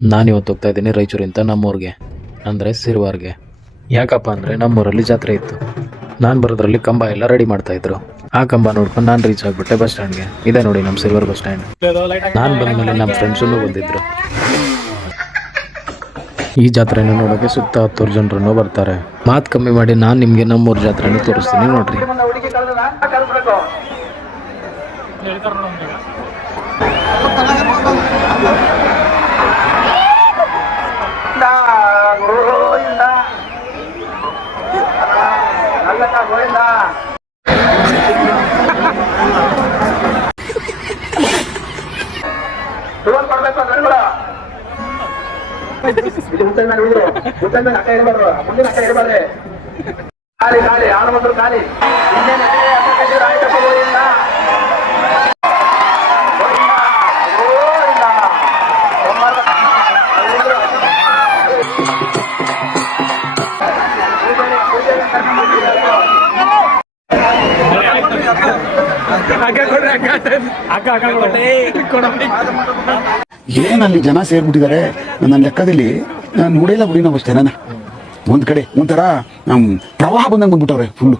ನಾನಿವತ್ತು ಹೋಗ್ತಾ ಇದ್ದೀನಿ ರಾಯಚೂರಿಂದ ನಮ್ಮೂರಿಗೆ, ಅಂದರೆ ಸಿರ್ವಾರ್ಗೆ. ಯಾಕಪ್ಪ ಅಂದರೆ ನಮ್ಮೂರಲ್ಲಿ ಜಾತ್ರೆ ಇತ್ತು. ನಾನು ಬರೋದ್ರಲ್ಲಿ ಕಂಬ ಎಲ್ಲ ರೆಡಿ ಮಾಡ್ತಾಯಿದ್ರು. ಆ ಕಂಬ ನೋಡ್ಕೊಂಡು ನಾನು ರೀಚ್ ಆಗಿಬಿಟ್ಟೆ ಬಸ್ ಸ್ಟ್ಯಾಂಡ್ಗೆ. ಇದೆ ನೋಡಿ ನಮ್ಮ ಸಿರ್ವರ್ ಬಸ್ ಸ್ಟ್ಯಾಂಡ್. ನಾನು ಬಂದಮೇಲೆ ನಮ್ಮ ಫ್ರೆಂಡ್ಸನ್ನು ಬಂದಿದ್ದರು. ಈ ಜಾತ್ರೆನ ನೋಡೋಕ್ಕೆ ಸುತ್ತ 10 ಜನರನ್ನು ಬರ್ತಾರೆ. ಮಾತು ಕಮ್ಮಿ ಮಾಡಿ ನಾನು ನಿಮಗೆ ನಮ್ಮೂರು ಜಾತ್ರೆನ ತೋರಿಸ್ತೀನಿ ನೋಡ್ರಿ. ಏನಲ್ಲಿ ಜನ ಸೇರ್ಬಿಟ್ಟಿದ್ದಾರೆ. ನನ್ನ ಲೆಕ್ಕದಲ್ಲಿ ನಾನು ನೋಡಿಲ್ಲ ಬಿಡಿ. ನಾವು ಅಷ್ಟೇ, ನಾನು ಒಂದ್ ಕಡೆ ಒಂಥರ ಪ್ರವಾಹ ಬಂದಂಗೆ ಬಂದ್ಬಿಟ್ಟವ್ರೆ ಫುಲ್ಲು.